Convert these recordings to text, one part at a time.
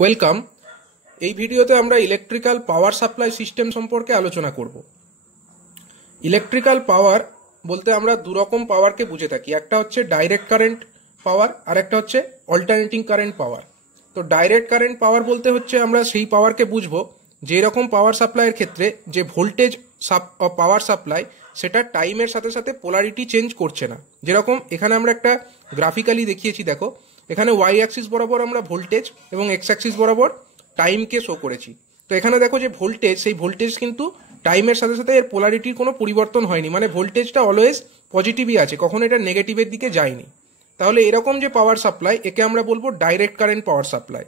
Welcome. এই ভিডিওতে আমরা ইলেকট্রিক্যাল পাওয়ার সাপ্লাই সিস্টেম সম্পর্কে আলোচনা করব। ইলেকট্রিক্যাল পাওয়ার বলতে আমরা দুরকম পাওয়ারকে বুঝে থাকি, একটা হচ্ছে ডাইরেক্ট কারেন্ট পাওয়ার আর একটা হচ্ছে অল্টারনেটিং কারেন্ট পাওয়ার। তো ডাইরেক্ট কারেন্ট পাওয়ার বলতে হচ্ছে আমরা সেই পাওয়ারকে বুঝবো যে রকম পাওয়ার সাপ্লাইয়ের ক্ষেত্রে যে ভোল্টেজ পাওয়ার সাপ্লাই সেটা টাইমের সাথে সাথে পোলারিটি চেঞ্জ করছে না। যেরকম এখানে আমরা একটা গ্রাফিক্যালি দেখিয়েছি, দেখো এখানে ওয়াই অ্যাক্সিস বরাবর আমরা ভোল্টেজ এবং এক্স অ্যাক্সিস বরাবর টাইমকে শো করেছি। তো এখানে দেখো যে ভোল্টেজ, সেই ভোল্টেজ কিন্তু টাইমের সাথে সাথে এর পোলারিটির কোনো পরিবর্তন হয়নি, মানে ভোল্টেজটা অলওয়েজ পজিটিভই আছে, কখনো এটা নেগেটিভের দিকে যায়নি। তাহলে এরকম যে পাওয়ার সাপ্লাই একে আমরা বলবো ডাইরেক্ট কারেন্ট পাওয়ার সাপ্লাই।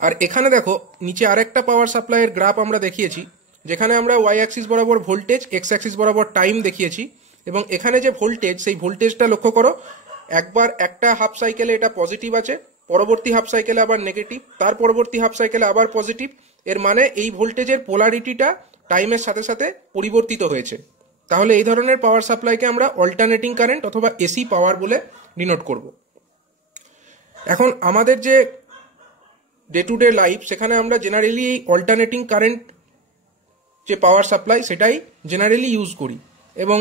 আর এখানে দেখো নিচে আরেকটা পাওয়ার সাপ্লাইয়ের গ্রাফ আমরা দেখিয়েছি, যেখানে আমরা ওয়াই অ্যাক্সিস বরাবর ভোল্টেজ, এক্স অ্যাক্সিস বরাবর টাইম দেখিয়েছি। এবং এখানে যে ভোল্টেজ, সেই ভোল্টেজটা লক্ষ্য করো, একবার একটা হাফ সাইকেলে এটা পজিটিভ আছে, পরবর্তী হাফ সাইকেলে আবার নেগেটিভ, তার পরবর্তী হাফ সাইকেলে আবার পজিটিভ। এর মানে এই ভোল্টেজের পোলারিটিটা টাইমের সাথে সাথে পরিবর্তিত হয়েছে। তাহলে এই ধরনের পাওয়ার সাপ্লাইকে আমরা অল্টারনেটিং কারেন্ট অথবা এসি পাওয়ার বলে ডিনোট করব। এখন আমাদের যে ডে টু ডে লাইফ, সেখানে আমরা জেনারেলি এই অল্টারনেটিং কারেন্ট যে পাওয়ার সাপ্লাই সেটাই জেনারেলি ইউজ করি। এবং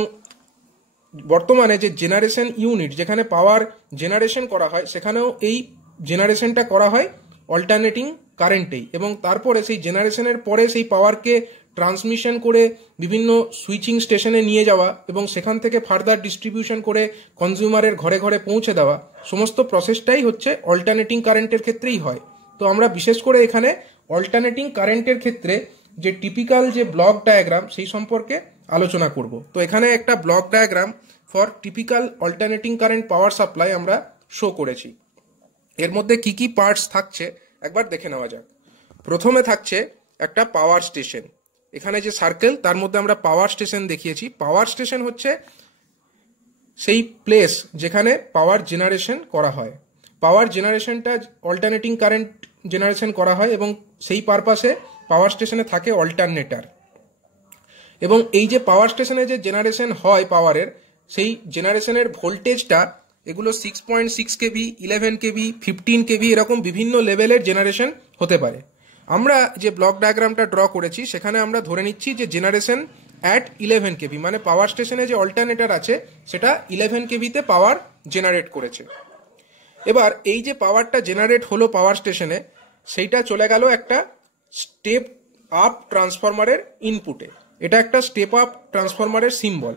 বর্তমানে যে জেনারেশন ইউনিট, যেখানে পাওয়ার জেনারেশন করা হয়, সেখানেও এই জেনারেশনটা করা হয় অল্টারনেটিং কারেন্টেই। এবং তারপরে সেই জেনারেশনের পরে সেই পাওয়ারকে ট্রান্সমিশন করে বিভিন্ন সুইচিং স্টেশনে নিয়ে যাওয়া এবং সেখান থেকে ফার্দার ডিস্ট্রিবিউশন করে কনজিউমারের ঘরে ঘরে পৌঁছে দেওয়া, সমস্ত প্রসেসটাই হচ্ছে অল্টারনেটিং কারেন্টের ক্ষেত্রেই হয়। তো আমরা বিশেষ করে এখানে অল্টারনেটিং কারেন্টের ক্ষেত্রে যে টিপিক্যাল যে ব্লক ডায়াগ্রাম সেই সম্পর্কে আলোচনা করব। তো এখানে একটা block diagram for typical alternating current power supply আমরা শো করেছি। এর মধ্যে কি কি পার্টস থাকছে একবার দেখে নেওয়া যাক। প্রথমে থাকছে একটা পাওয়ার স্টেশন। এখানে যে সার্কেল, তার মধ্যে আমরা পাওয়ার স্টেশন দেখিয়েছি। পাওয়ার স্টেশন হচ্ছে সেই প্লেস যেখানে পাওয়ার জেনারেশন করা হয়। পাওয়ার জেনারেশনটা অল্টারনেটিং কারেন্ট জেনারেশন করা হয় এবং সেই পারপাসে পাওয়ার স্টেশনে থাকে অল্টারনেটর। এবং এই যে পাওয়ার স্টেশনে যে জেনারেশন হয় পাওয়ারের, সেই জেনারেশনের ভোল্টেজটা, এগুলো 6.6 কেভি, 11 কেভি, 15 কেভি, এরকম বিভিন্ন লেভেলের জেনারেশন হতে পারে। আমরা যে ব্লক ডায়াগ্রামটা ড্র করেছি সেখানে আমরা ধরে নিচ্ছি যে জেনারেশন অ্যাট 11 কেভি, মানে পাওয়ার স্টেশনে যে অল্টারনেটর আছে সেটা 11 কেভিতে পাওয়ার জেনারেট করেছে। এবার এই যে পাওয়ারটা জেনারেট হলো পাওয়ার স্টেশনে, সেইটা চলে গেল একটা স্টেপ আপ ট্রান্সফরমারের ইনপুটে। এটা একটা স্টেপ আপ ট্রান্সফরমারের সিম্বল।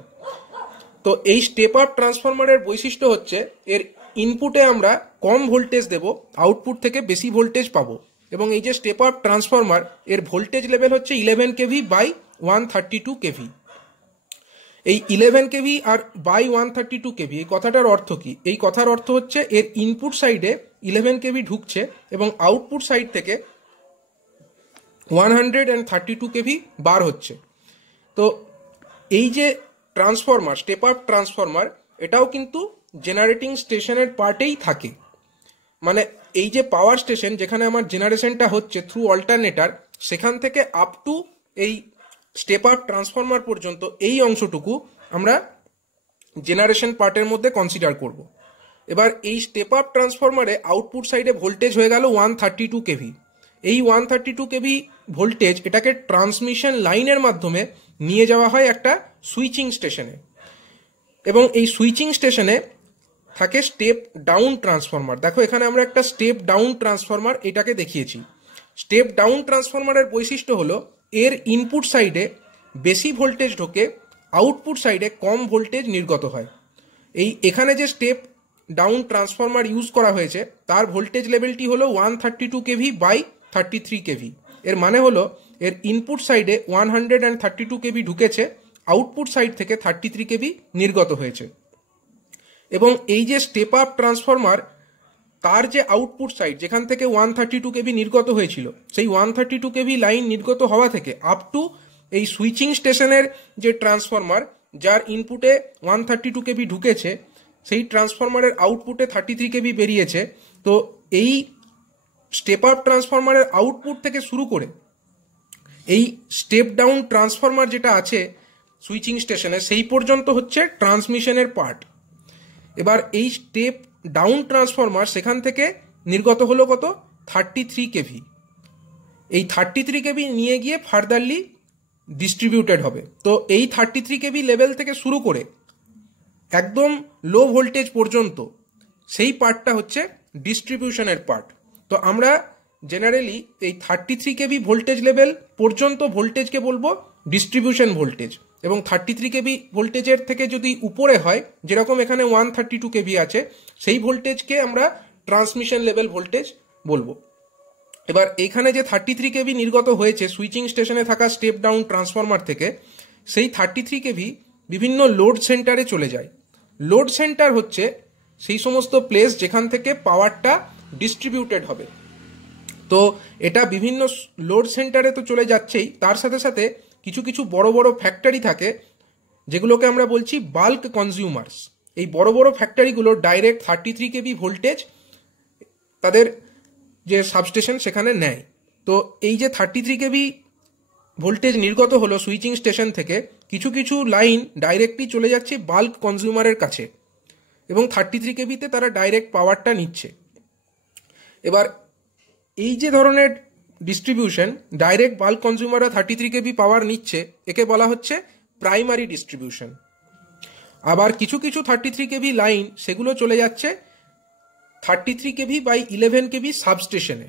তো এই স্টেপ আপ ট্রান্সফরমারের বৈশিষ্ট্য হচ্ছে এর ইনপুটে আমরা কম ভোল্টেজ দেব, আউটপুট থেকে বেশি ভোল্টেজ পাবো। এবং এই যে স্টেপ আপ ট্রান্সফরমার, এর ভোল্টেজ লেভেল হচ্ছে 11 কেভি বাই 132 কেভি। এই 11 কেভি আর বাই 132 কেভি, এই কথাটার অর্থ কি? এই কথার অর্থ হচ্ছে এর ইনপুট সাইডে 11 কেভি ঢুকছে এবং আউটপুট সাইড থেকে 132 কেভি বার হচ্ছে। তো এই যে ট্রান্সফরমার, স্টেপ আপ ট্রান্সফরমার, এটাও কিন্তু জেনারেটিং স্টেশনের পার্টেই থাকে। মানে এই যে পাওয়ার স্টেশন যেখানে আমার জেনারেশনটা হচ্ছে থ্রু অল্টারনেটর, সেখান থেকে আপ টু এই স্টেপ আপ ট্রান্সফরমার পর্যন্ত এই অংশটুকু আমরা জেনারেশন পার্টের মধ্যে কনসিডার করব। এবার এই স্টেপ আপ ট্রান্সফরমারে আউটপুট সাইডে ভোল্টেজ হয়ে গেল 132 কেভি। এই 132 কেভি ভোল্টেজ, এটাকে ট্রান্সমিশন লাইনের মাধ্যমে নিয়ে যাওয়া হয় একটা সুইচিং স্টেশনে। এবং এই সুইচিং স্টেশনে থাকে স্টেপ ডাউন ট্রান্সফরমার। দেখো এখানে আমরা একটা স্টেপ ডাউন ট্রান্সফরমার এটাকে দেখিয়েছি। স্টেপ ডাউন ট্রান্সফরমারের বৈশিষ্ট্য হলো এর ইনপুট সাইডে বেশি ভোল্টেজ ঢোকে, আউটপুট সাইডে কম ভোল্টেজ নির্গত হয়। এখানে যে স্টেপ ডাউন ট্রান্সফরমার ইউজ করা হয়েছে তার ভোল্টেজ লেভেলটি হলো 132 কেভি বাই 33 কেভি। এর মানে হলো এর ইনপুট সাইডে 132 কেভি ঢুকেছে, আউটপুট সাইড থেকে 33 কেভি নির্গত হয়েছে। এবং এই যে স্টেপ আপ ট্রান্সফরমার, তার যে আউটপুট সাইড যেখান থেকে 132 কেভি নির্গত হয়েছিল, সেই 132 কেভি লাইন নির্গত হওয়া থেকে আপ টু এই সুইচিং স্টেশনের যে ট্রান্সফরমার, যার ইনপুটে 132 কেভি ঢুকেছে, সেই ট্রান্সফরমারের আউটপুটে 33 কেভি বেরিয়েছে। তো এই স্টেপ আপ ট্রান্সফরমারের আউটপুট থেকে শুরু করে এই স্টেপ ডাউন ট্রান্সফরমার যেটা আছে সুইচিং স্টেশনে, সেই পর্যন্ত হচ্ছে ট্রান্সমিশনের পার্ট। এবার এই স্টেপ ডাউন ট্রান্সফরমার সেখান থেকে নির্গত হলো কত? 33 কেভি। এই 33 কেভি নিয়ে গিয়ে ফার্দারলি ডিস্ট্রিবিউটেড হবে। তো এই 33 কেভি লেভেল থেকে শুরু করে একদম লো ভোল্টেজ পর্যন্ত সেই পার্টটা হচ্ছে ডিস্ট্রিবিউশনের পার্ট। তো আমরা জেনারেলি এই 33 কেভি ভোল্টেজ লেভেল পর্যন্ত ভোল্টেজকে বলবো ডিস্ট্রিবিউশন ভোল্টেজ, এবং 33 কেভি ভোল্টেজের থেকে যদি উপরে হয়, যেরকম এখানে 132 কেভি আছে, সেই ভোল্টেজকে আমরা ট্রান্সমিশন লেভেল ভোল্টেজ বলবো। এবার এখানে যে 33 কেভি নির্গত হয়েছে সুইচিং স্টেশনে থাকা স্টেপ ডাউন ট্রান্সফরমার থেকে, সেই 33 কেভি বিভিন্ন লোড সেন্টারে চলে যায়। লোড সেন্টার হচ্ছে সেই সমস্ত প্লেস যেখান থেকে পাওয়ারটা ডিস্ট্রিবিউটেড হবে। তো এটা বিভিন্ন লোড সেন্টারে তো চলে যাচ্ছেই, তার সাথে সাথে কিছু কিছু বড় বড় ফ্যাক্টরি থাকে যেগুলোকে আমরা বলছি বাল্ক কনজিউমার্স। এই বড় বড় ফ্যাক্টরিগুলো ডাইরেক্ট 33 কেভি ভোল্টেজ তাদের যে সাবস্টেশন সেখানে নেয়। তো এই যে 33 কেভি ভোল্টেজ নির্গত হলো সুইচিং স্টেশন থেকে, কিছু কিছু লাইন ডাইরেক্টলি চলে যাচ্ছে বাল্ক কনজিউমারের কাছে, এবং 33 কেভিতে তারা ডাইরেক্ট পাওয়ারটা নিচ্ছে। এবার এই যে ধরনের ডিস্ট্রিবিউশন, ডাইরেক্ট বাল্ক কনজিউমাররা 33 কেভি পাওয়ার নিচ্ছে, একে বলা হচ্ছে প্রাইমারি ডিস্ট্রিবিউশন। আবার কিছু কিছু 33 কেভি লাইন সেগুলো চলে যাচ্ছে 33 কেভি বাই 11 কেভি সাবস্টেশনে।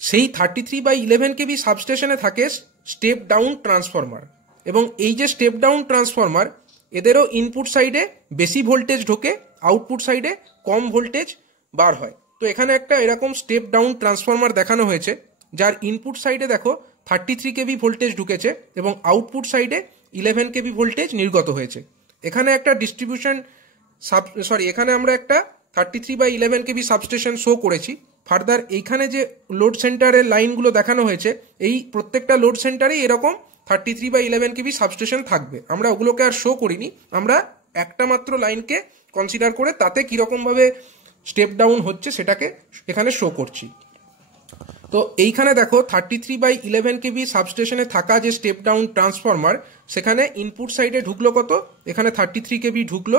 সেই 33/11 কেভি সাবস্টেশনে থাকে স্টেপ ডাউন ট্রান্সফরমার, এবং এই যে স্টেপ ডাউন ট্রান্সফরমার, এদেরও ইনপুট সাইডে বেশি ভোল্টেজ ঢোকে, আউটপুট সাইডে কম ভোল্টেজ বার হয়। তো এখানে একটা এরকম স্টেপ ডাউন ট্রান্সফরমার দেখানো হয়েছে, যার ইনপুট সাইডে দেখো 33 কেভি ভোল্টেজ ঢুকেছে এবং আউটপুট সাইডে 11 কেভি ভোল্টেজ নির্গত হয়েছে। এখানে একটা ডিস্ট্রিবিউশন এখানে আমরা একটা 33/11 কেভি সাবস্টেশন শো করেছি। ফার্দার এইখানে যে লোড সেন্টারের লাইনগুলো দেখানো হয়েছে, এই প্রত্যেকটা লোড সেন্টারেই এরকম 33/11 কেভি সাবস্টেশন থাকবে। আমরা ওগুলোকে আর শো করিনি, আমরা একটা মাত্র লাইনকে কনসিডার করে তাতে কীরকমভাবে স্টেপ ডাউন হচ্ছে সেটাকে এখানে শো করছি। তো এইখানে দেখো 33/11 কেভি সাবস্টেশনে থাকা যে স্টেপ ডাউন ট্রান্সফরমার, সেখানে ইনপুট সাইডে ঢুকলো কত, এখানে 33 কেভি ঢুকলো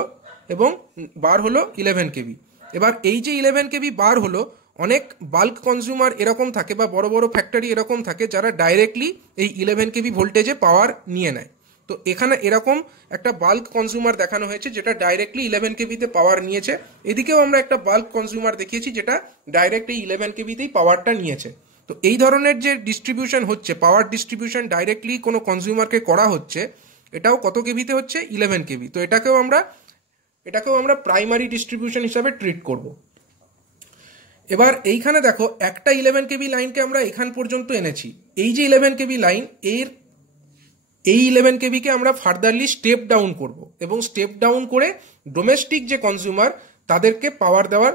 এবং বার হলো 11 কেভি। এবার এই যে 11 কেভি বার হলো, অনেক বাল্ক কনজিউমার এরকম থাকে বা বড় বড় ফ্যাক্টরি এরকম থাকে যারা ডাইরেক্টলি এই 11 কেভি ভোল্টেজে পাওয়ার নিয়ে নেয়। তো এখানে এরকম একটা বাল্ক কনজিউমার দেখানো হয়েছে যেটা ডাইরেক্টলি 11 কেভিতে পাওয়ার নিয়েছে। এদিকেও আমরা একটা বাল্ক কনজিউমার দেখিয়েছি যেটা ডাইরেক্ট এই 11 কেভিতেই পাওয়ারটা নিয়েছে। তো এই ধরনের যে ডিস্ট্রিবিউশন হচ্ছে, পাওয়ার ডিস্ট্রিবিউশন ডাইরেক্টলি কোনো কনজিউমারকে করা হচ্ছে, এটাও কত কেভিতে হচ্ছে, 11 কেভি। তো এটাকেও আমরা প্রাইমারি ডিস্ট্রিবিউশন হিসাবে ট্রিট করব। এবার এইখানে দেখো একটা 11 কেভি লাইনকে আমরা এখান পর্যন্ত এনেছি। এই যে 11 কেভি লাইন, এই 11 কেভিকে আমরা ফার্দারলি স্টেপ ডাউন করব, এবং স্টেপ ডাউন করে ডোমেস্টিক যে কনজিউমার তাদেরকে পাওয়ার দেওয়ার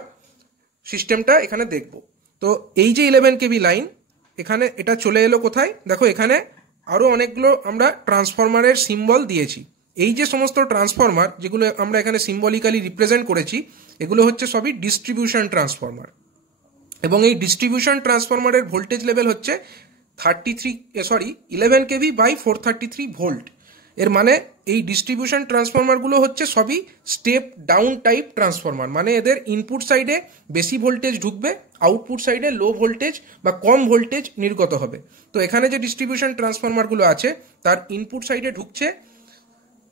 সিস্টেমটা এখানে দেখব। তো এই যে 11 কেভি লাইন, এখানে এটা চলে এলো কোথায়, দেখো এখানে আরও অনেকগুলো আমরা ট্রান্সফরমারের সিম্বল দিয়েছি। এই যে সমস্ত ট্রান্সফরমার যেগুলো আমরা এখানে সিম্বলিক্যালি রিপ্রেজেন্ট করেছি, এগুলো হচ্ছে সবই ডিস্ট্রিবিউশন ট্রান্সফরমার, এবং এই ডিস্ট্রিবিউশন ট্রান্সফরমারের ভোল্টেজ লেভেল হচ্ছে 11 কেভি বাই 433 ভোল্ট। এর মানে এই ডিস্ট্রিবিউশন ট্রান্সফরমারগুলো হচ্ছে সবই স্টেপ ডাউন টাইপ ট্রান্সফরমার, মানে এদের ইনপুট সাইডে বেশি ভোল্টেজ ঢুকবে, আউটপুট সাইডে লো ভোল্টেজ বা কম ভোল্টেজ নির্গত হবে। তো এখানে যে ডিস্ট্রিবিউশন ট্রান্সফরমারগুলো আছে তার ইনপুট সাইডে ঢুকছে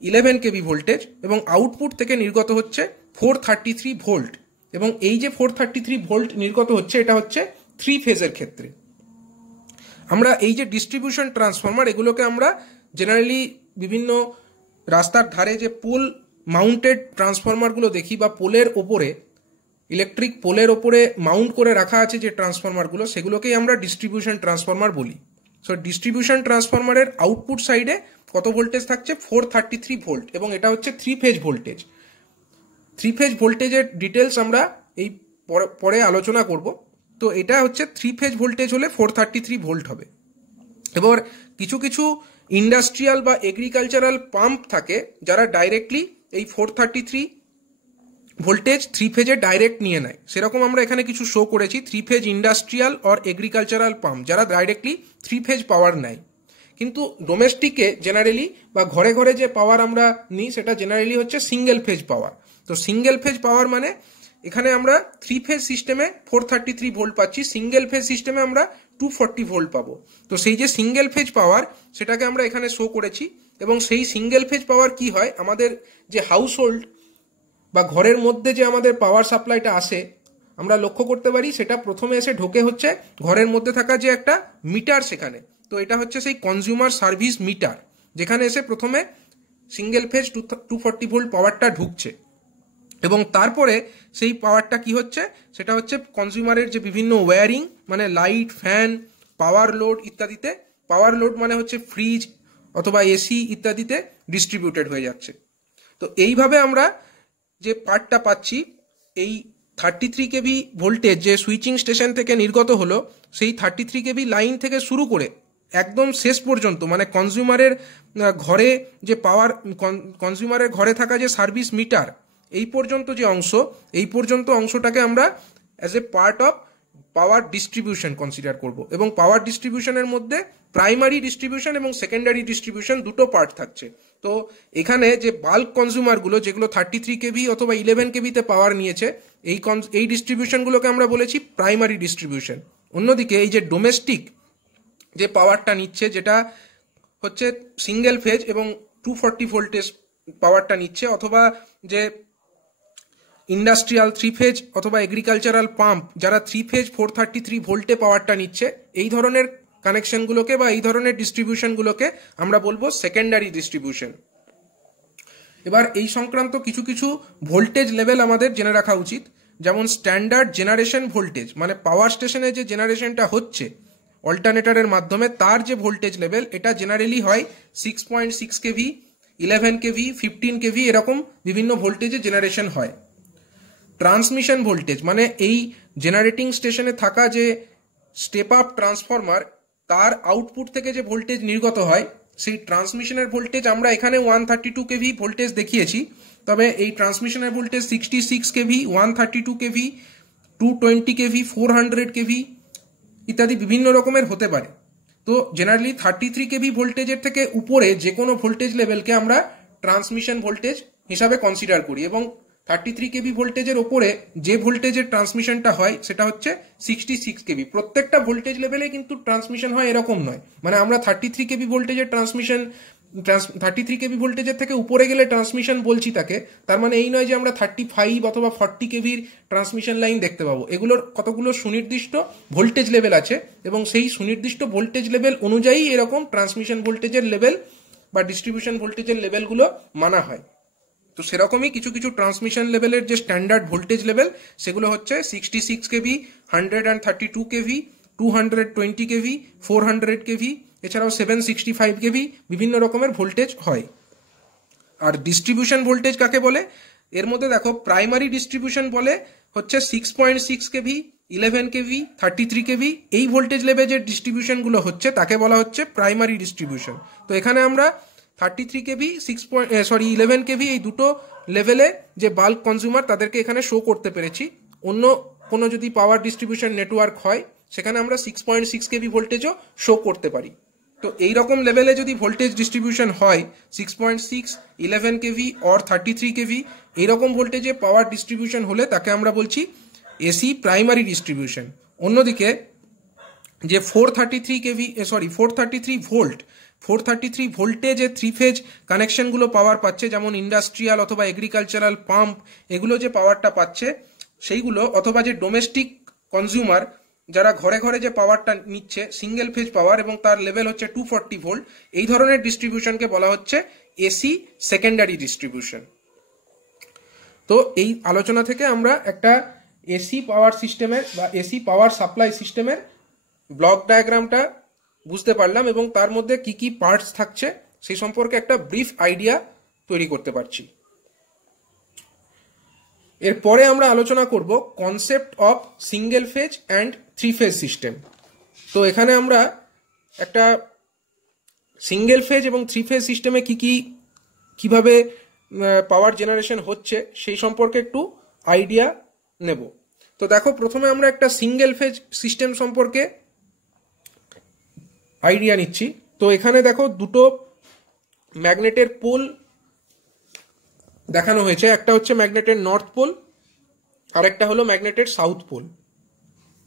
11 কেভি ভোল্টেজ এবং আউটপুট থেকে নির্গত হচ্ছে 433 ভোল্ট, এবং এই যে 433 ভোল্ট নির্গত হচ্ছে এটা হচ্ছে 3 ফেজের ক্ষেত্রে। আমরা এই যে ডিস্ট্রিবিউশন ট্রান্সফরমার, এগুলোকে আমরা জেনারেলি বিভিন্ন রাস্তার ধারে যে পোল মাউন্টেড ট্রান্সফরমারগুলো দেখি, বা পোলের ওপরে ইলেকট্রিক পোলের ওপরে মাউন্ট করে রাখা আছে যে ট্রান্সফরমারগুলো, সেগুলোকেই আমরা ডিস্ট্রিবিউশন ট্রান্সফরমার বলি। সো ডিস্ট্রিবিউশন ট্রান্সফরমারের আউটপুট সাইডে কত ভোল্টেজ থাকছে, 433 ভোল্ট, এবং এটা হচ্ছে 3 ফেজ ভোল্টেজ। 3 ফেজ ভোল্টেজের ডিটেলস আমরা এই পরে আলোচনা করব। তো এটা হচ্ছে 3 ফেজ ভোল্টেজ হলে 433 ভোল্ট হবে। এবার কিছু কিছু ইন্ডাস্ট্রিয়াল বা এগ্রিকালচারাল পাম্প থাকে যারা ডাইরেক্টলি এই 433 ভোল্টেজ 3 ফেজে ডাইরেক্ট নিয়ে নেয়। সেরকম আমরা এখানে কিছু শো করেছি 3 phase industrial or agricultural pump যারা ডাইরেক্টলি 3 ফেজ পাওয়ার নেয়। কিন্তু ডোমেস্টিকে জেনারেলি বা ঘরে ঘরে যে পাওয়ার আমরা নিই সেটা জেনারেলি হচ্ছে সিঙ্গেল ফেজ পাওয়ার। তো সিঙ্গেল ফেজ পাওয়ার মানে এখানে আমরা 3 ফেজ সিস্টেমে 433 ভোল্ট পাচ্ছি, সিঙ্গেল ফেজ সিস্টেমে আমরা 240 ভোল্ট পাবো। তো সেই যে সিঙ্গেল ফেজ পাওয়ার সেটাকে আমরা এখানে শো করেছি, এবং সেই সিঙ্গেল ফেজ পাওয়ার কি হয়, আমাদের যে হাউস হোল্ড বা ঘরের মধ্যে যে আমাদের পাওয়ার সাপ্লাইটা আসে আমরা লক্ষ্য করতে পারি, সেটা প্রথমে এসে ঢোকে হচ্ছে ঘরের মধ্যে থাকা যে একটা মিটার সেখানে। তো এটা হচ্ছে সেই কনজিউমার সার্ভিস মিটার, যেখানে এসে প্রথমে সিঙ্গেল ফেজ 240 ভোল্ট পাওয়ারটা ঢুকছে, এবং তারপরে সেই পাওয়ারটা কি হচ্ছে, সেটা হচ্ছে কনজিউমারের যে বিভিন্ন ওয়্যারিং মানে লাইট, ফ্যান, পাওয়ার লোড ইত্যাদিতে, পাওয়ার লোড মানে হচ্ছে ফ্রিজ অথবা এসি ইত্যাদিতে ডিস্ট্রিবিউটেড হয়ে যাচ্ছে। তো এইভাবে আমরা যে পার্টটা পাচ্ছি, এই 33 কেভি ভোল্টেজ যে সুইচিং স্টেশন থেকে নির্গত হলো, সেই 33 কেভি লাইন থেকে শুরু করে একদম শেষ পর্যন্ত মানে কনজিউমারের ঘরে যে পাওয়ার, কনজিউমারের ঘরে থাকা যে সার্ভিস মিটার, এই পর্যন্ত যে অংশ, এই পর্যন্ত অংশটাকে আমরা as a part of power distribution consider করব। এবং পাওয়ার ডিস্ট্রিবিউশনের মধ্যে প্রাইমারি ডিস্ট্রিবিউশন এবং সেকেন্ডারি ডিস্ট্রিবিউশন দুটো পার্ট থাকছে। তো এখানে যে বাল্ক কনজিউমারগুলো যেগুলো 33 কেভি অথবা 11 কেভিতে পাওয়ার নিয়েছে, এই ডিস্ট্রিবিউশনগুলোকে আমরা বলেছি প্রাইমারি ডিস্ট্রিবিউশন। অন্যদিকে এই যে ডোমেস্টিক যে পাওয়ারটা নিচ্ছে, যেটা হচ্ছে সিঙ্গেল ফেজ এবং 240 ভোল্টেজ পাওয়ারটা নিচ্ছে, অথবা যে ইন্ডাস্ট্রিয়াল 3 ফেজ অথবা এগ্রিকালচারাল পাম্প যারা 3 ফেজ 433 ভোল্টে পাওয়ারটা নিচ্ছে, এই ধরনের কানেকশনগুলোকে বা এই ধরনের ডিস্ট্রিবিউশনগুলোকে আমরা বলবো সেকেন্ডারি ডিস্ট্রিবিউশন। এবার এই সংক্রান্ত কিছু কিছু ভোল্টেজ লেভেল আমাদের জেনে রাখা উচিত, যেমন স্ট্যান্ডার্ড জেনারেশন ভোল্টেজ, মানে পাওয়ার স্টেশনে যে জেনারেশনটা হচ্ছে অল্টারনেটরের মাধ্যমে, তার যে ভোল্টেজ লেভেল, এটা জেনারেলি হয় 6.6 কেভি, 11 কেভি, 15 কেভি, এরকম বিভিন্ন ভোল্টেজে জেনারেশন হয়। ট্রান্সমিশন ভোল্টেজ মানে এই জেনারেটিং স্টেশনে থাকা যে স্টেপ আপ ট্রান্সফরমার, তার আউটপুট থেকে যে ভোল্টেজ নির্গত হয়, সেই ট্রান্সমিশনের ভোল্টেজ আমরা এখানে 132 কেভি ভোল্টেজ দেখিয়েছি, তবে এই ট্রান্সমিশনের voltage 66 KV, 132 KV, 220 KV, 400 KV ইত্যাদি বিভিন্ন রকমের হতে পারে। তো জেনারেলি 33 কেভি ভোল্টেজের থেকে উপরে যে কোনো ভোল্টেজ লেভেলকে আমরা ট্রান্সমিশন ভোল্টেজ হিসাবে কনসিডার করি, এবং 33 কেভি ভোল্টেজের ওপরে যে ভোল্টেজের ট্রান্সমিশনটা হয় সেটা হচ্ছে 66 কেভি। প্রত্যেকটা ভোল্টেজ লেভেলে কিন্তু ট্রান্সমিশন হয় এরকম নয়, মানে আমরা 33 কেভি ভোল্টেজের 33 কেভি ভোল্টেজের থেকে উপরে গেলে ট্রান্সমিশন বলছি তাকে, তার মানে এই নয় যে আমরা 35 অথবা 40 কেভির ট্রান্সমিশন লাইন দেখতে পাবো। এগুলোর কতগুলো সুনির্দিষ্ট ভোল্টেজ লেভেল আছে, এবং সেই সুনির্দিষ্ট ভোল্টেজ লেভেল অনুযায়ী এরকম ট্রান্সমিশন ভোল্টেজের লেভেল বা ডিস্ট্রিবিউশন ভোল্টেজের লেভেলগুলো মানা হয়। তো সেরকমই কিছু কিছু ট্রান্সমিশন লেভেলের যে স্ট্যান্ডার্ড ভোল্টেজ লেভেল, সেগুলো হচ্ছে 66 কেভি, 132 কেভি, 220 কেভি, 400 কেভি, এছাড়াও 765 কেভি, বিভিন্ন রকমের ভোল্টেজ হয়। আর ডিস্ট্রিবিউশন ভোল্টেজ কাকে বলে, এর মধ্যে দেখো প্রাইমারি ডিস্ট্রিবিউশন বলে হচ্ছে 6.6 কেভি, 11 কেভি, 33 কেভি, এই ভোল্টেজ লেভেলের ডিস্ট্রিবিউশনগুলো হচ্ছে, তাকে বলা হচ্ছে প্রাইমারি ডিস্ট্রিবিউশন। তো এখানে আমরা 33 কেভি, 11 কেভি এই দুটো লেভেলে যে বাল্ক কনজিউমার তাদেরকে এখানে শো করতে পেরেছি। অন্য কোনো যদি পাওয়ার ডিস্ট্রিবিউশন নেটওয়ার্ক হয়, সেখানে আমরা 6.6 কেভি ভোল্টেজও শো করতে পারি। তো এই রকম লেভেলে যদি ভোল্টেজ ডিস্ট্রিবিউশন হয় 6.6, 11 কেভি অর 33 কেভি, এইরকম ভোল্টেজে পাওয়ার ডিস্ট্রিবিউশন হলে তাকে আমরা বলছি এসি প্রাইমারি ডিস্ট্রিবিউশন। অন্যদিকে যে 433 ভোল্টে যে 3 ফেজ কানেকশনগুলো পাওয়ার পাচ্ছে, যেমন ইন্ডাস্ট্রিয়াল অথবা এগ্রিকালচারাল পাম্প, এগুলো যে পাওয়ারটা পাচ্ছে সেইগুলো, অথবা যে ডোমেস্টিক কনজিউমার যারা ঘরে ঘরে যে পাওয়ারটা নিচ্ছে সিঙ্গেল ফেজ পাওয়ার এবং তার লেভেল হচ্ছে 240 ভোল্ট, এই ধরনের ডিস্ট্রিবিউশনকে বলা হচ্ছে এসি সেকেন্ডারি ডিস্ট্রিবিউশন। তো এই আলোচনা থেকে আমরা একটা এসি পাওয়ার সিস্টেমের বা এসি পাওয়ার সাপ্লাই সিস্টেমের ব্লক ডায়াগ্রামটা বুঝতে পারলাম, এবং তার মধ্যে কি কি পার্টস থাকছে সেই সম্পর্কে একটা ব্রিফ আইডিয়া তৈরি করতে পারছি। এরপরে আমরা আলোচনা করব concept of single phase and 3 phase system. তো এখানে আমরা একটা সিঙ্গেল ফেজ এবং 3 ফেজ সিস্টেমে কিভাবে পাওয়ার জেনারেশন হচ্ছে সেই সম্পর্কে একটু আইডিয়া নেব। তো দেখো, প্রথমে আমরা একটা সিঙ্গেল ফেজ সিস্টেম সম্পর্কে আইডিয়া নিচ্ছি। তো এখানে দেখো দুটো ম্যাগনেটের পোল দেখানো হয়েছে, একটা হচ্ছে ম্যাগনেটের নর্থ পোল আর একটা হলো ম্যাগনেটের সাউথ পোল।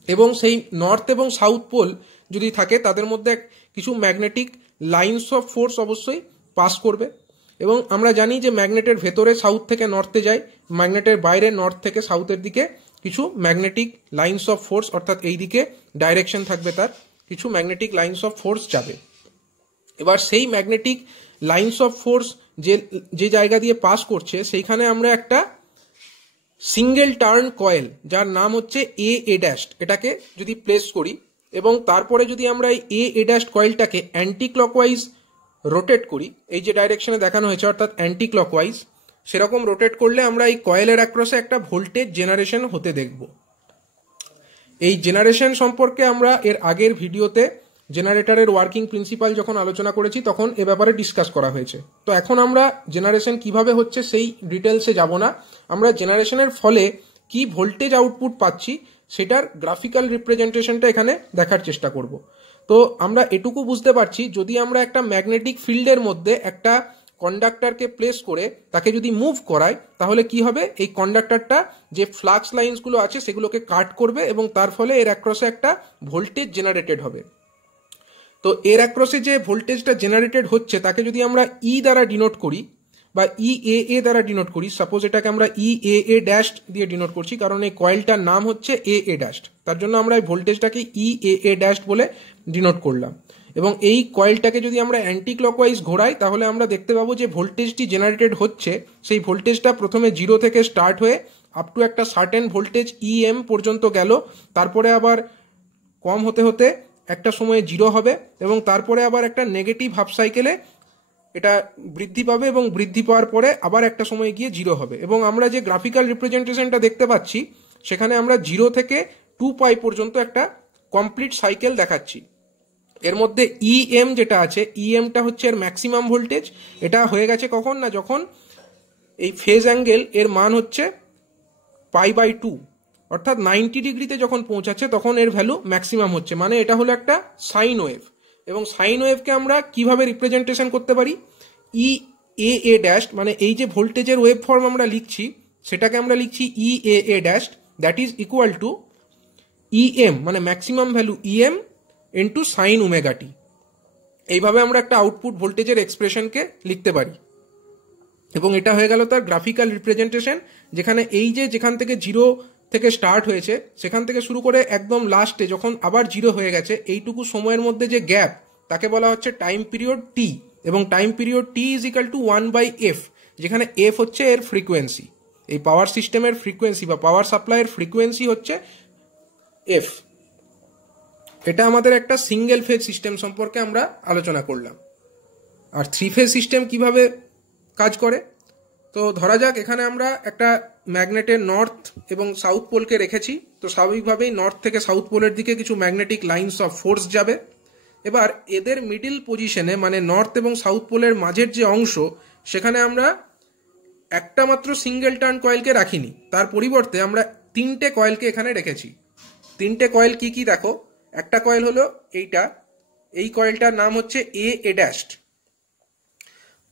এবং সেই নর্থ এবং সাউথ পোল যদি থাকে তাদের মধ্যে কিছু ম্যাগনেটিক লাইন্স অফ ফোর্স অবশ্যই পাস করবে। এবং আমরা জানি যে ম্যাগনেটের ভেতরে সাউথ থেকে নর্থে যায়, ম্যাগনেটের বাইরে নর্থ থেকে সাউথের দিকে কিছু ম্যাগনেটিক লাইন্স অফ ফোর্স, অর্থাৎ এই দিকে ডাইরেকশন থাকবে তার, কিছু ম্যাগনেটিক লাইন্স অফ ফোর্স যাবে। এবার সেই ম্যাগনেটিক লাইন্স অফ ফোর্স যে জায়গা দিয়ে পাস করছে সেইখানে আমরা একটা সিঙ্গেল টার্ন কয়েল যার নাম হচ্ছে এ ড্যাশ, এটাকে যদি প্লেস করি এবং তারপরে যদি আমরা এই a dash কয়েলটাকে anti clockwise rotate করি, এই যে ডাইরেকশনে দেখানো হয়েছে অর্থাৎ অ্যান্টি ক্লকওয়াইজ, সেরকম রোটেট করলে আমরা এই কয়েলের অ্যাক্রসে একটা ভোল্টেজ জেনারেশন হতে দেখব। এই জেনারেশন সম্পর্কে আমরা এর আগের ভিডিওতে জেনারেটরের ওয়ার্কিং প্রিন্সিপাল যখন আলোচনা করেছি তখন এ ব্যাপারে ডিসকাস করা হয়েছে। তো এখন আমরা জেনারেশন কিভাবে হচ্ছে সেই ডিটেলসে যাব না, আমরা জেনারেশনের ফলে কি ভোল্টেজ আউটপুট পাচ্ছি সেটার গ্রাফিক্যাল রিপ্রেজেন্টেশনটা এখানে দেখার চেষ্টা করব। তো আমরা এটুকু বুঝতে পারছি, যদি আমরা একটা ম্যাগনেটিক ফিল্ডের মধ্যে একটা কন্ডাক্টরকে প্লেস করে তাকে যদি মুভ করাই তাহলে কি হবে, এই কন্ডাক্টরটা যে ফ্লাক্স লাইন্সগুলো আছে সেগুলোকে কাট করবে এবং তার ফলে এর অ্যাক্রসে একটা ভোল্টেজ জেনারেটেড হবে। তো এর অ্যাক্রসে যে ভোল্টেজটা জেনারেটেড হচ্ছে তাকে যদি আমরা ই দ্বারা ডিনোট করি বা এ দ্বারা ডিনোট করি, সাপোজ এটাকে আমরা এ ড্যাশ দিয়ে ডিনোট করছি কারণ এই কয়েলটার নাম হচ্ছে এ ড্যাশ, তার জন্য আমরা এই ভোল্টেজটাকে এ ড্যাশ বলে ডিনোট করলাম। এবং এই কয়েলটাকে যদি আমরা অ্যান্টি ক্লকওয়াইজ ঘোরাই তাহলে আমরা দেখতে পাবো যে ভোল্টেজটি জেনারেটেড হচ্ছে সেই ভোল্টেজটা প্রথমে 0 থেকে স্টার্ট হয়ে আপ টু একটা সার্টেন ভোল্টেজ ইএম পর্যন্ত গেল, তারপরে আবার কম হতে হতে একটা সময়ে 0 হবে এবং তারপরে আবার একটা নেগেটিভ হাফ সাইকেলে এটা বৃদ্ধি পাবে এবং বৃদ্ধি পাওয়ার পরে আবার একটা সময় গিয়ে 0 হবে। এবং আমরা যে গ্রাফিক্যাল রিপ্রেজেন্টেশনটা দেখতে পাচ্ছি সেখানে আমরা 0 থেকে 2 পাই পর্যন্ত একটা কমপ্লিট সাইকেল দেখাচ্ছি। এর মধ্যে ইএম যেটা আছে, ইএমটা হচ্ছে এর ম্যাক্সিমাম ভোল্টেজ। এটা হয়ে গেছে কখন না, যখন এই ফেজ অ্যাঙ্গেল এর মান হচ্ছে π/2, অর্থাৎ 90 ডিগ্রিতে যখন পৌঁছাচ্ছে তখন এর ভ্যালু ম্যাক্সিমাম হচ্ছে, মানে এটা হলো একটা সাইন ওয়েভ। এবং সাইন ওয়েভকে আমরা কিভাবে রিপ্রেজেন্টেশন করতে পারি, এ ড্যাশ মানে এই যে ভোল্টেজের ওয়েভ ফর্ম আমরা লিখছি সেটাকে আমরা লিখছি A dash, that is equal to EM মানে maximum value EM into sine omega T. এইভাবে আমরা একটা আউটপুট ভোল্টেজের এক্সপ্রেশনকে লিখতে পারি। এবং এটা হয়ে গেল তার গ্রাফিক্যাল রিপ্রেজেন্টেশন, যেখানে এই যে যেখান থেকে 0 থেকে স্টার্ট হয়েছে সেখান থেকে শুরু করে একদম লাস্টে যখন আবার 0 হয়ে গেছে এইটুকু সময়ের মধ্যে যে গ্যাপ তাকে বলা হচ্ছে টাইম পিরিয়ড টি। এবং time period T is equal to 1/f, যেখানে এফ হচ্ছে এর ফ্রিকোয়েন্সি, এই পাওয়ার সিস্টেমের ফ্রিকোয়েন্সি বা পাওয়ার সাপ্লাইয়ের ফ্রিকোয়েন্সি হচ্ছে এফ। এটা আমাদের একটা সিঙ্গেল ফেজ সিস্টেম সম্পর্কে আমরা আলোচনা করলাম। আর 3 ফেজ সিস্টেম কিভাবে কাজ করে, তো ধরা যাক এখানে আমরা একটা ম্যাগনেটের নর্থ এবং সাউথ পোলকে রেখেছি। তো স্বাভাবিকভাবেই নর্থ থেকে সাউথ পোলের দিকে কিছু ম্যাগনেটিক লাইন্স অফ ফোর্স যাবে। এবার এদের মিডিল পজিশনে মানে নর্থ এবং সাউথ পোলের মাঝের যে অংশ সেখানে আমরা একটা মাত্র সিঙ্গেল টার্ন কয়েলকে রাখিনি, তার পরিবর্তে আমরা 3টে কয়েলকে এখানে রেখেছি। 3টে কয়েল কি কি দেখো, একটা কয়েল হলো এইটা, এই কয়েলটার নাম হচ্ছে এ ড্যাশ।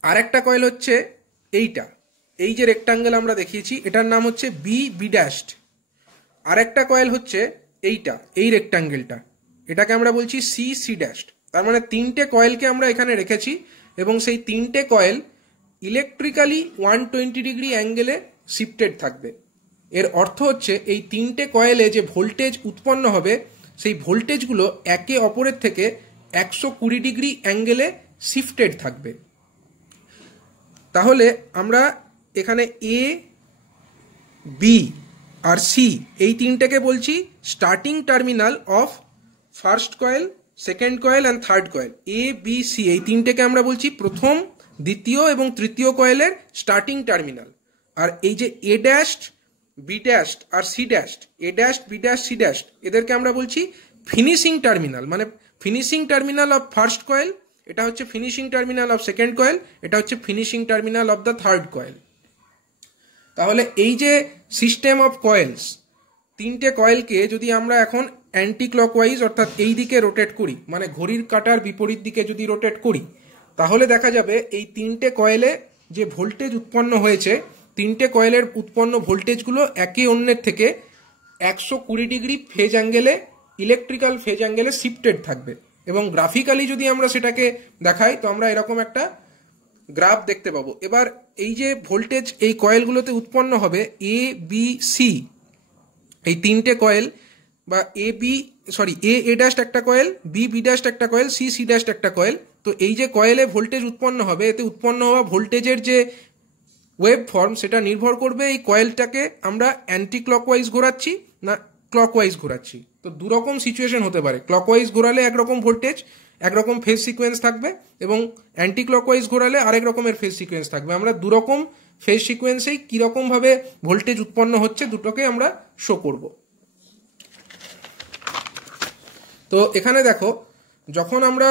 আর একটা কয়েল হচ্ছে এইটা, এই যে রেক্টাঙ্গেল আমরা দেখিয়েছি এটার নাম হচ্ছে বি ড্যাশ। আর একটা কয়েল হচ্ছে এইটা, এই রেক্টাঙ্গেলটা, এটাকে আমরা বলছি সি ড্যাশ। তার মানে 3টে কয়েলকে আমরা এখানে রেখেছি এবং সেই 3টে কয়েল ইলেকট্রিক্যালি 120 ডিগ্রি অ্যাঙ্গেলে শিফটেড থাকবে। এর অর্থ হচ্ছে এই 3টে কয়েলে যে ভোল্টেজ উৎপন্ন হবে সেই ভোল্টেজগুলো একে অপরের থেকে 120 ডিগ্রি অ্যাঙ্গেলে শিফটেড থাকবে। তাহলে আমরা এখানে এ, বি আর সি এই 3টেকে বলছি starting terminal of first coil, second coil and third coil. A B C এই 3টেকে আমরা বলছি প্রথম, দ্বিতীয় এবং তৃতীয় কয়েলের স্টার্টিং টার্মিনাল। আর এই যে এ ড্যাশ, বি ড্যাশ আর C dash, A dash, B dash, C dash, এদেরকে আমরা বলছি ফিনিশিং টার্মিনাল। মানে finishing terminal of first coil, এটা হচ্ছে finishing terminal of second coil, এটা হচ্ছে finishing terminal of the third coil. তাহলে এই যে সিস্টেম অফ কয়েলস, 3টে কয়েলকে যদি আমরা এখন অ্যান্টি ক্লকওয়াইজ অর্থাৎ এই দিকে রোটেট করি, মানে ঘড়ির কাঁটার বিপরীত দিকে যদি রোটেট করি, তাহলে দেখা যাবে এই 3টে কয়েলে যে ভোল্টেজ উৎপন্ন হয়েছে তিনটে কয়েলের উৎপন্ন ভোল্টেজগুলো একে অন্যের থেকে 120 ডিগ্রি ফেজ অ্যাঙ্গেলে ইলেকট্রিক্যাল ফেজ অ্যাঙ্গেলে শিফটেড থাকবে। এবং গ্রাফিক্যালি যদি আমরা সেটাকে দেখাই তো আমরা এরকম একটা গ্রাফ দেখতে পাবো। এবার এই যে ভোল্টেজ এই কয়েলগুলোতে উৎপন্ন হবে এ বি সি, এই তিনটে কয়েল বা এ ড্যাশ একটা কয়েল, বি ড্যাশ একটা কয়েল, সি ড্যাশ একটা কয়েল। তো এই যে কয়েলে ভোল্টেজ উৎপন্ন হবে, এতে উৎপন্ন হওয়া ভোল্টেজের যে ওয়েভ ফর্ম সেটা নির্ভর করবে এই কয়েলটাকে আমরা অ্যান্টি ক্লকওয়াইজ ঘোরাচ্ছি না ক্লকওয়াইজ ঘোরাচ্ছি। তো দুরকম সিচুয়েশন হতে পারে, ক্লকওয়াইজ ঘোরালে একরকম ভোল্টেজ একরকম ফেজ সিকোয়েন্স থাকবে এবং অ্যান্টি ক্লকওয়াইজ ঘোরালে আরেক রকমের ফেজ সিকোয়েন্স থাকবে। আমরা দুরকম ফেজ সিকোয়েন্সেই কিরকম ভাবে ভোল্টেজ উৎপন্ন হচ্ছে দুটোকে আমরা শো করব। তো এখানে দেখো, যখন আমরা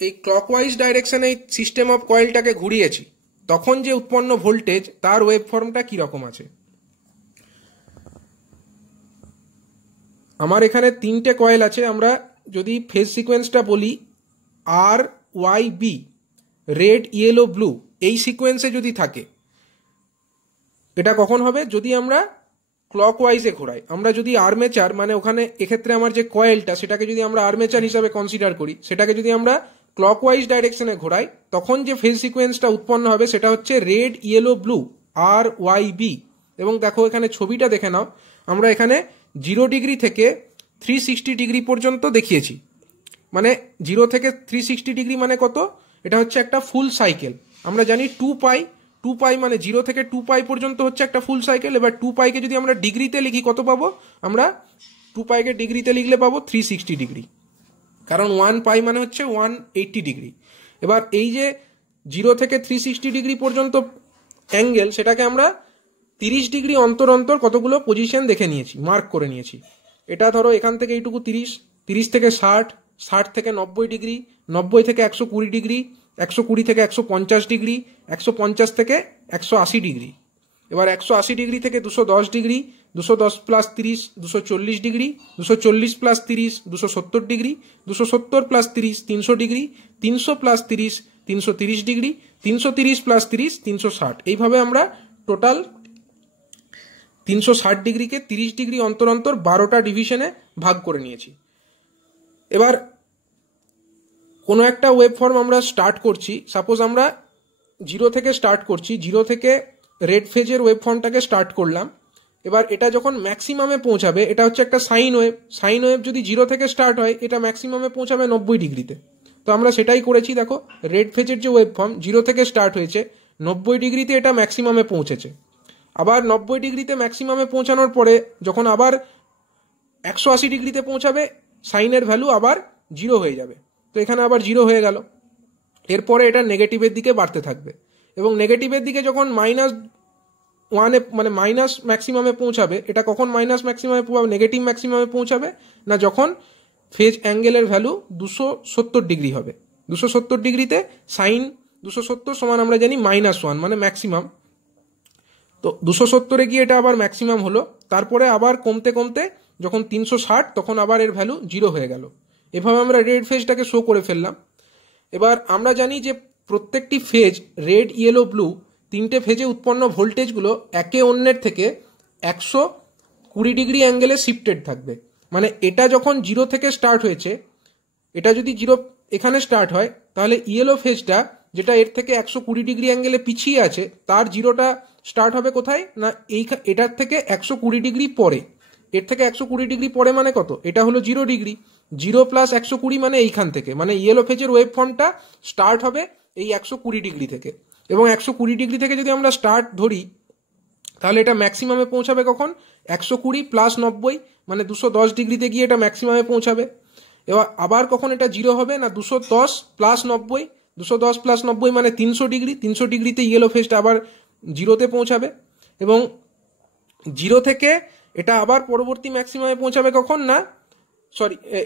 এই ক্লকওয়াইজ ডাইরেকশনে সিস্টেম অফ কয়েলটাকে ঘুরিয়েছি তখন যে উৎপন্ন ভোল্টেজ তার ওয়েভ ফর্মটা কিরকম আছে। আমার এখানে তিনটে কয়েল আছে, আমরা যদি ফেজ সিকোয়েন্সটা বলি R Y B, red yellow blue, এই সিকোয়েন্সে যদি থাকে এটা কখন হবে, যদি আমরা ক্লকওয়াইজে ঘোরাই। আমরা যদি আর্মেচার মানে ওখানে এক্ষেত্রে আমার যে কয়েলটা সেটাকে যদি আমরা আর্মেচার হিসাবে কনসিডার করি, সেটাকে যদি আমরা ক্লকওয়াইজ ডাইরেকশনে ঘোরাই তখন যে ফেজ সিকোয়েন্সটা উৎপন্ন হবে সেটা হচ্ছে রেড ইয়েলো ব্লু আর ওয়াই বি। এবং দেখো এখানে ছবিটা দেখে নাও, আমরা এখানে 0 ডিগ্রি থেকে 360 ডিগ্রি পর্যন্ত দেখিয়েছি। মানে 0 থেকে 360 ডিগ্রি মানে কত, এটা হচ্ছে একটা ফুল সাইকেল। আমরা জানি 2 পাই মানে 0 থেকে 2 পাই পর্যন্ত হচ্ছে একটা ফুল সাইকেল। এবার 2 পাইকে যদি আমরা ডিগ্রিতে লিখি কত পাবো, আমরা 2 পাইকে ডিগ্রিতে লিখলে পাবো 360 ডিগ্রি, কারণ 1 পাই মানে হচ্ছে 180 ডিগ্রি। এবার এই যে 0 থেকে 360 ডিগ্রি পর্যন্ত অ্যাঙ্গেল, সেটাকে আমরা 30 ডিগ্রি অন্তর অন্তর কতগুলো পজিশন দেখে নিয়েছি, মার্ক করে নিয়েছি। এটা ধরো এখান থেকে এইটুকু 30, 30 থেকে 60, 60 থেকে 90 ডিগ্রি, 90 থেকে 120 ডিগ্রি, 120 থেকে 150 ডিগ্রি, 150 থেকে 180 ডিগ্রি। এবার 180 ডিগ্রি থেকে 210 degree, 210 plus 30 240 degree, 240 plus 30 270 degree, 270 plus 30 300 degree, 300 plus 30 330 degree, 330 plus 30 360। এইভাবে আমরা টোটাল 360 ডিগ্রিকে 30 ডিগ্রি অন্তর অন্তর 12টা ডিভিশনে ভাগ করে নিয়েছি। এবার কোনো একটা ওয়েভ ফর্ম আমরা স্টার্ট করছি, সাপোজ আমরা 0 থেকে স্টার্ট করছি, 0 থেকে রেড ফেজের ওয়েভ ফর্মটাকে স্টার্ট করলাম। এবার এটা যখন ম্যাক্সিমামে পৌঁছাবে, এটা হচ্ছে একটা সাইন ওয়েভ, সাইন ওয়েভ যদি 0 থেকে স্টার্ট হয় এটা ম্যাক্সিমামে পৌঁছাবে 90 ডিগ্রিতে। তো আমরা সেটাই করেছি, দেখো রেড ফেজের যে ওয়েভ ফর্ম 0 থেকে স্টার্ট হয়েছে, 90 ডিগ্রিতে এটা ম্যাক্সিমামে পৌঁছেছে। আবার 90 ডিগ্রিতে ম্যাক্সিমামে পৌঁছানোর পরে যখন আবার 180 ডিগ্রিতে পৌঁছাবে, সাইনের ভ্যালু আবার 0 হয়ে যাবে। তো এখানে আবার 0 হয়ে গেল। এরপরে এটা নেগেটিভের দিকে বাড়তে থাকবে এবং নেগেটিভের দিকে যখন -1 মানে মাইনাস ম্যাক্সিমামে পৌঁছাবে, এটা কখন মাইনাস ম্যাক্সিমামে নেগেটিভ ম্যাক্সিমামে পৌঁছাবে না, যখন ফেজ অ্যাঙ্গেলের ভ্যালু 270 ডিগ্রি হবে। 270 ডিগ্রিতে সাইন 270 সমান আমরা জানি -1 মানে ম্যাক্সিমাম। তো 270-এ গিয়ে এটা আবার ম্যাক্সিমাম হলো, তারপরে আবার কমতে কমতে যখন 360 তখন আবার এর ভ্যালু 0 হয়ে গেল। এভাবে আমরা রেড ফেজটাকে শো করে ফেললাম। এবার আমরা জানি যে প্রত্যেকটি ফেজ রেড ইয়েলো ব্লু তিনটে ফেজে উৎপন্ন ভোল্টেজগুলো একে অন্যের থেকে 120 ডিগ্রি অ্যাঙ্গেলে শিফটেড থাকবে। মানে এটা যখন 0 থেকে স্টার্ট হয়েছে, এটা যদি 0 এখানে স্টার্ট হয় তাহলে ইয়েলো ফেজটা যেটা এর থেকে 120 ডিগ্রি অ্যাঙ্গেলে পিছিয়ে আছে তার 0টা স্টার্ট হবে কোথায় না এটার থেকে 120 ডিগ্রি পরে। এর থেকে 120 ডিগ্রি পরে মানে কত, এটা হলো 0 ডিগ্রি, 0 প্লাস 120 মানে এইখান থেকে, মানে ইয়েলো ফেজের ওয়েভ ফর্মটা স্টার্ট হবে এই 120 ডিগ্রি থেকে। এবং 120 ডিগ্রি থেকে যদি আমরা স্টার্ট ধরি তাহলে এটা ম্যাক্সিমামে পৌঁছাবে কখন, 120 প্লাস 90 মানে 210 ডিগ্রিতে গিয়ে এটা ম্যাক্সিমামে পৌঁছাবে। এবার আবার কখন এটা 0 হবে না 210 প্লাস 90, 210 প্লাস 90 মানে 300 ডিগ্রি, 300 ডিগ্রিতে ইয়েলো ফেজটা আবার 0তে পৌঁছাবে। এবং 0 থেকে এটা আবার পরবর্তী ম্যাক্সিমামে পৌঁছাবে কখন না,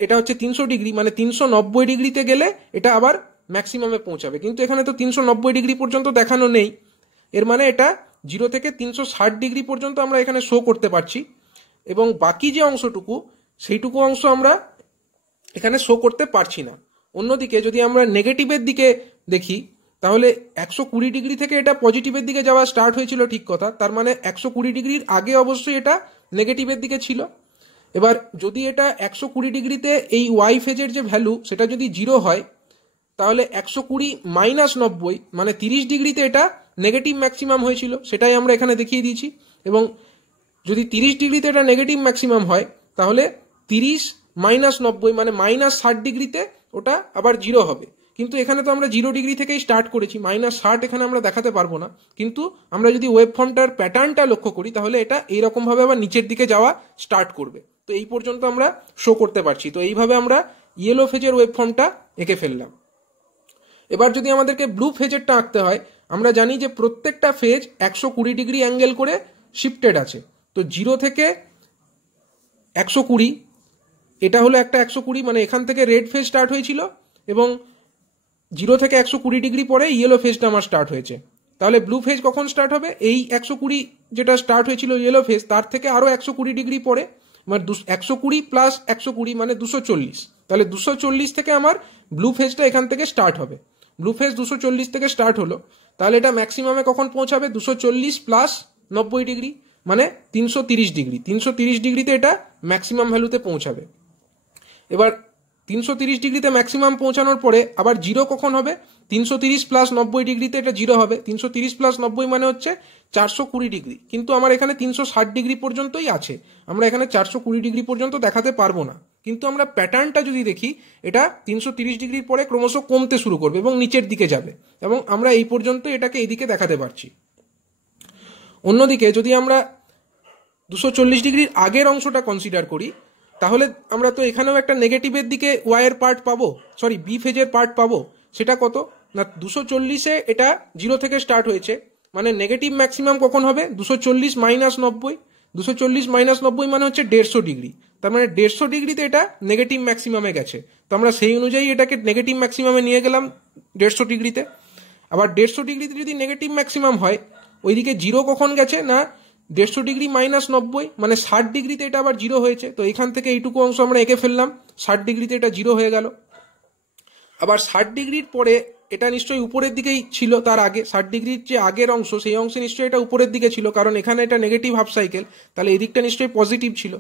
এটা হচ্ছে 300 ডিগ্রি মানে 390 ডিগ্রিতে গেলে এটা আবার ম্যাক্সিমামে পৌঁছাবে। কিন্তু এখানে তো 390 ডিগ্রি পর্যন্ত দেখানো নেই, এর মানে এটা 0 থেকে 360 ডিগ্রি পর্যন্ত আমরা এখানে শো করতে পারছি। এবং বাকি যে অংশটুকু সেইটুকু অংশ আমরা এখানে শো করতে পারছি না। অন্যদিকে যদি আমরা নেগেটিভের দিকে দেখি তাহলে 120 ডিগ্রি থেকে এটা পজিটিভের দিকে যাওয়া স্টার্ট হয়েছিল, ঠিক কথা। তার মানে 120 ডিগ্রির আগে অবশ্যই এটা নেগেটিভের দিকে ছিল। এবার যদি এটা 120 ডিগ্রিতে এই ওয়াই ফেজের যে ভ্যালু সেটা যদি 0 হয়, তাহলে 120 মাইনাস 90 মানে 30 ডিগ্রিতে এটা নেগেটিভ ম্যাক্সিমাম হয়েছিল, সেটাই আমরা এখানে দেখিয়ে দিয়েছি। এবং যদি 30 ডিগ্রিতে এটা নেগেটিভ ম্যাক্সিমাম হয়, তাহলে 30 মাইনাস 90 মানে মাইনাস 60 ডিগ্রিতে ওটা আবার 0 হবে। কিন্তু এখানে তো আমরা 0 ডিগ্রি থেকেই স্টার্ট করেছি, মাইনাস 60 এখানে আমরা দেখাতে পারবো না। কিন্তু আমরা যদি ওয়েভ ফর্মটার প্যাটার্নটা লক্ষ্য করি, তাহলে এটা এইরকম ভাবে আবার নিচের দিকে যাওয়া স্টার্ট করবে। তো এই পর্যন্ত আমরা শো করতে পারছি। তো এইভাবে আমরা ইয়েলো ফেজের ওয়েভ ফর্মটা এঁকে ফেললাম। এবার যদি আমাদেরকে ব্লু ফেজেরটা আঁকতে হয়, আমরা জানি যে প্রত্যেকটা ফেজ 120 ডিগ্রি অ্যাঙ্গেল করে শিফটেড আছে। তো 0 থেকে 120, এটা হলো একটা 120, মানে এখান থেকে রেড ফেজ স্টার্ট হয়েছিল এবং 0 থেকে 120 ডিগ্রি পরে ইয়েলো ফেজটা আমার স্টার্ট হয়েছে। তাহলে ব্লু ফেজ কখন স্টার্ট হবে? এই 120 যেটা স্টার্ট হয়েছিল ইয়েলো ফেজ, তার থেকে আরো 120 ডিগ্রি পরে, মানে 120 প্লাস 120 মানে 240। তাহলে 240 থেকে আমার ব্লু ফেজটা এখান থেকে স্টার্ট হবে। ব্লু ফেজ 240 থেকে স্টার্ট হলো, তাহলে এটা ম্যাক্সিমামে কখন পৌঁছাবে? 240 প্লাস 90 ডিগ্রি মানে 330 ডিগ্রি। 330 ডিগ্রিতে এটা ম্যাক্সিমাম ভ্যালুতে পৌঁছাবে। এবার 330 ডিগ্রিতে ম্যাক্সিমাম পৌঁছানোর পরে আবার 0 কখন হবে? 330 প্লাস 90 ডিগ্রিতে এটা 0 হবে। 330 প্লাস 90 মানে হচ্ছে 420 ডিগ্রি। কিন্তু আমার এখানে 360 ডিগ্রি পর্যন্তই আছে, আমরা এখানে 420 ডিগ্রি পর্যন্ত দেখাতে পারবো না। কিন্তু আমরা প্যাটার্নটা যদি দেখি, এটা 330 ডিগ্রির পরে ক্রমশ কমতে শুরু করবে এবং নিচের দিকে যাবে, এবং আমরা এই পর্যন্ত এটাকে এইদিকে দেখাতে পারছি। অন্যদিকে যদি আমরা 240 ডিগ্রির আগের অংশটা কনসিডার করি, তাহলে আমরা তো এখানেও একটা নেগেটিভের দিকে ওয়াইয়ের পার্ট পাবো, সরি বি ফেজের পার্ট পাবো। সেটা কত না, 240-এ এটা 0 থেকে স্টার্ট হয়েছে, মানে নেগেটিভ ম্যাক্সিমাম কখন হবে? 240 মাইনাস 90। 240 মাইনাস 90 মানে হচ্ছে 150 ডিগ্রি। তার মানে 150 ডিগ্রিতে এটা নেগেটিভ ম্যাক্সিমামে গেছে। তো আমরা সেই অনুযায়ী এটাকে নেগেটিভ ম্যাক্সিমামে নিয়ে গেলাম 150 ডিগ্রিতে। আবার 150 ডিগ্রিতে যদি নেগেটিভ ম্যাক্সিমাম হয়, ওইদিকে 0 কখন গেছে না 150 ডিগ্রি মাইনাস 90 মানে 60 ডিগ্রিতে এটা আবার 0 হয়েছে। তো এখান থেকে এইটুকু অংশ আমরা এঁকে ফেললাম, 60 ডিগ্রিতে এটা 0 হয়ে গেল। আবার 60 ডিগ্রির পরে এটা নিশ্চয়ই উপরের দিকেই ছিল, তার আগে 60 ডিগ্রির যে আগের অংশ সেই অংশে নিশ্চয়ই এটা উপরের দিকে ছিল, কারণ এখানে এটা নেগেটিভ হাফ সাইকেল, তাহলে এদিকটা নিশ্চয়ই পজিটিভ ছিল।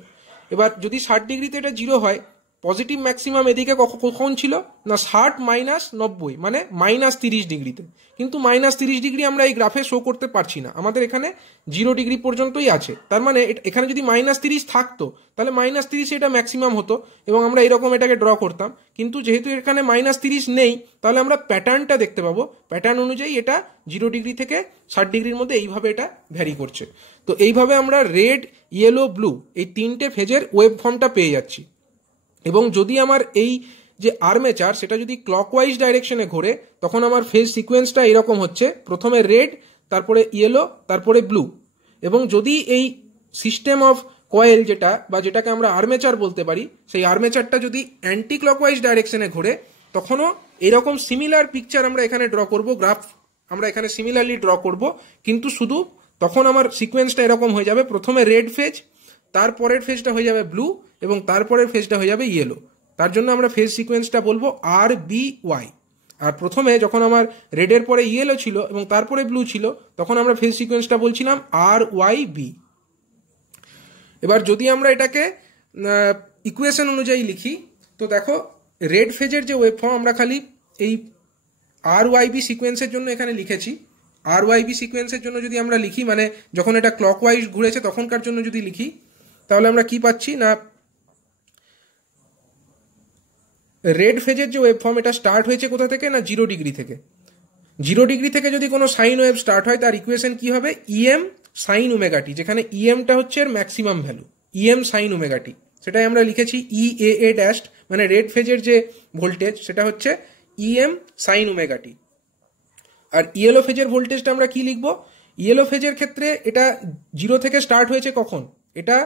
এবার যদি 60 ডিগ্রিতে এটা 0 হয়, পজিটিভ ম্যাক্সিমাম এদিকে কখন ছিল না 60 মাইনাস 90 মানে মাইনাস 30 ডিগ্রিতে। কিন্তু মাইনাস 30 ডিগ্রি আমরা এই গ্রাফে শো করতে পারছি না, আমাদের এখানে 0 ডিগ্রি পর্যন্তই আছে। তার মানে এখানে যদি মাইনাস 30 থাকতো, তাহলে মাইনাস 30 এটা ম্যাক্সিমাম হতো এবং আমরা এরকম এটাকে ড্র করতাম। কিন্তু যেহেতু এখানে মাইনাস 30 নেই, তাহলে আমরা প্যাটার্নটা দেখতে পাবো। প্যাটার্ন অনুযায়ী এটা 0 ডিগ্রি থেকে 60 ডিগ্রির মধ্যে এইভাবে এটা ভ্যারি করছে। তো এইভাবে আমরা রেড, ইয়েলো, ব্লু এই তিনটে ফেজের ওয়েভ ফর্মটা পেয়ে যাচ্ছি। এবং যদি আমার এই যে আর্মেচার সেটা যদি ক্লকওয়াইজ ডাইরেকশনে ঘোরে, তখন আমার ফেজ সিকোয়েন্সটা এরকম হচ্ছে, প্রথমে রেড, তারপরে ইয়েলো, তারপরে ব্লু। এবং যদি এই সিস্টেম অফ কয়েল যেটা বা যেটাকে আমরা আর্মেচার বলতে পারি, সেই আর্মেচারটা যদি অ্যান্টি ক্লকওয়াইজ ডাইরেকশনে ঘোরে, তখনও এরকম সিমিলার পিকচার আমরা এখানে ড্র করব, গ্রাফ আমরা এখানে সিমিলারলি ড্র করব। কিন্তু শুধু তখন আমার সিকোয়েন্সটা এরকম হয়ে যাবে, প্রথমে রেড ফেজ, তারপরের ফেজটা হয়ে যাবে ব্লু এবং তারপরের ফেজটা হয়ে যাবে ইয়েলো। তার জন্য আমরা ফেজ সিকোয়েন্সটা বলবো আর বি ওয়াই। আর প্রথমে যখন আমার রেডের পরে ইয়েলো ছিল এবং তারপরে ব্লু ছিল, তখন আমরা ফেজ সিকোয়েন্সটা বলছিলাম আর ওয়াই বি। এবার যদি আমরা এটাকে ইকুয়েশন অনুযায়ী লিখি, তো দেখো রেড ফেজের যে ওয়েভ ফর্ম আমরা খালি এই আর ওয়াই বি সিকোয়েন্সের জন্য এখানে লিখেছি। আর ওয়াই বি সিকোয়েন্সের জন্য যদি আমরা লিখি, মানে যখন এটা ক্লকওয়াইজ ঘুরেছে তখনকার জন্য যদি লিখি, তাহলে আমরা কি পাচ্ছি না রেড ফেজের যে ওয়েভ ফর্ম এটা স্টার্ট হয়েছে কোথা থেকে না 0 ডিগ্রি থেকে। 0 ডিগ্রি থেকে যদি কোনো সাইন ওয়েভ স্টার্ট হয়, তার ইকুয়েশন কি হবে? ইএম সাইন ওমেগাটি, যেখানে ইএমটা হচ্ছে এর maximum value, EM sine omega t. সেটাই আমরা লিখেছি ই এ এ ড্যাশ, মানে রেড ফেজের যে ভোল্টেজ সেটা হচ্ছে ইএম সাইন ওমেগাটি। আর ইয়েলো ফেজের ভোল্টেজটা আমরা কি লিখবো? ইয়েলো ফেজের ক্ষেত্রে এটা 0 থেকে স্টার্ট হয়েছে কখন? এটা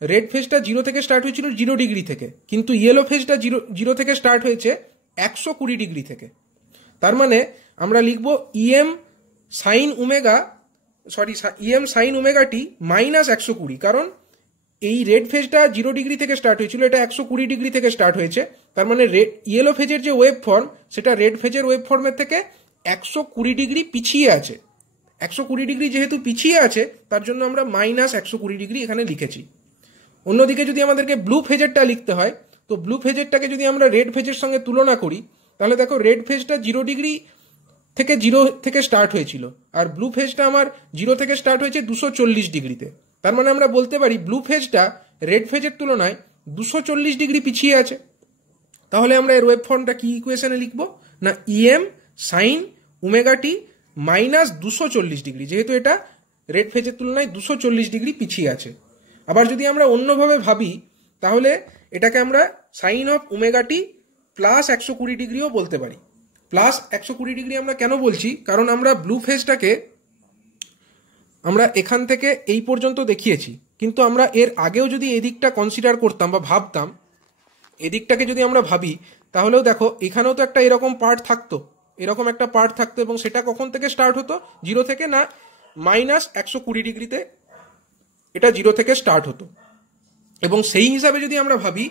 রেড ফেজটা 0 থেকে স্টার্ট হয়েছিল 0 ডিগ্রি থেকে, কিন্তু ইয়েলো ফেজটা 0 থেকে স্টার্ট হয়েছে 120 ডিগ্রি থেকে। তার মানে আমরা লিখব EM sine omega, sorry EM sine omega t minus 120, কারণ এই রেড ফেজটা 0 ডিগ্রি থেকে স্টার্ট হয়েছিল, এটা 120 ডিগ্রি থেকে স্টার্ট হয়েছে। তার মানে ইয়েলো ফেজের যে ওয়েভ ফর্ম সেটা রেড ফেজের ওয়েভ ফর্মের থেকে 120 ডিগ্রি পিছিয়ে আছে। 120 ডিগ্রি যেহেতু পিছিয়ে আছে তার জন্য আমরা -120 ডিগ্রি এখানে লিখেছি। অন্যদিকে যদি আমাদেরকে ব্লু ফেজেরটা লিখতে হয়, তো ব্লু ফেজেরটাকে যদি আমরা রেড ফেজের সঙ্গে তুলনা করি, তাহলে দেখো রেড ফেজটা 0 ডিগ্রি থেকে স্টার্ট হয়েছিল, আর ব্লু ফেজটা আমার 0 থেকে স্টার্ট হয়েছে 240 ডিগ্রিতে। তার মানে আমরা বলতে পারি ব্লু ফেজটা রেড ফেজের তুলনায় 240 ডিগ্রি পিছিয়ে আছে। তাহলে আমরা এর ওয়েভ ফর্মটা কি ইকুয়েশনে লিখব না, EM সাইন ওমেগা টি মাইনাস 240 ডিগ্রি, যেহেতু এটা রেড ফেজের তুলনায় 240 ডিগ্রি পিছিয়ে আছে। আবার যদি আমরা অন্যভাবে ভাবি, তাহলে এটাকে আমরা sine of omega t plus 120 ডিগ্রিও বলতে পারি। প্লাস 120 ডিগ্রি আমরা কেন বলছি, কারণ আমরা ব্লু ফেজটাকে আমরা এখান থেকে এই পর্যন্ত দেখিয়েছি, কিন্তু আমরা এর আগেও যদি এদিকটা কনসিডার করতাম বা ভাবতাম, এদিকটাকে যদি আমরা ভাবি, তাহলেও দেখো এখানেও তো একটা এরকম পার্ট থাকতো, এরকম একটা পার্ট থাকতো, এবং সেটা কখন থেকে স্টার্ট হতো, 0 থেকে, না -120 ডিগ্রিতে এটা 0 থেকে স্টার্ট হতো। এবং সেই হিসাবে যদি আমরা ভাবি,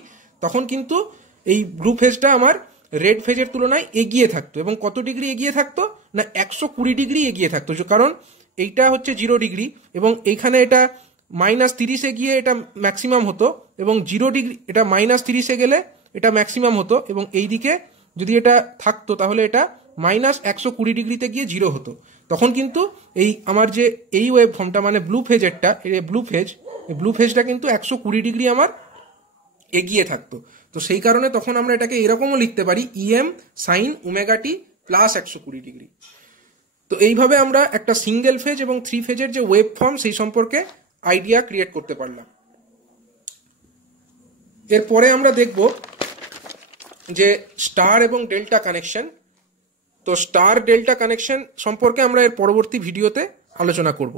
তখন কিন্তু এই ব্লু ফেজটা আমার রেড ফেজের তুলনায় এগিয়ে থাকতো। এবং কত ডিগ্রি এগিয়ে থাকতো না, 120 ডিগ্রি এগিয়ে থাকতো, কারণ এইটা হচ্ছে 0 ডিগ্রি এবং এইখানে এটা -30 এ গিয়ে এটা ম্যাক্সিমাম হতো, এবং 0 ডিগ্রি এটা -30 এ গেলে এটা ম্যাক্সিমাম হতো, এবং এই দিকে যদি এটা থাকতো তাহলে এটা -120 ডিগ্রিতে গিয়ে 0 হতো। তখন কিন্তু এই আমার যে এই ওয়েভ ফর্মটা মানে ব্লু ফেজেরটা, ব্লু ফেজটা কিন্তু 120 ডিগ্রি আমার এগিয়ে থাকতো। তো সেই কারণে তখন আমরা এটাকে এরকমও লিখতে পারি, EM sign omega t plus 120 degree. তো এইভাবে আমরা একটা সিঙ্গেল ফেজ এবং 3 ফেজের যে ওয়েভ ফর্ম সেই সম্পর্কে আইডিয়া ক্রিয়েট করতে পারলাম। এরপরে আমরা দেখব যে স্টার এবং ডেল্টা কানেকশন। তো স্টার ডেল্টা কানেকশন সম্পর্কে আমরা এর পরবর্তী ভিডিওতে আলোচনা করব।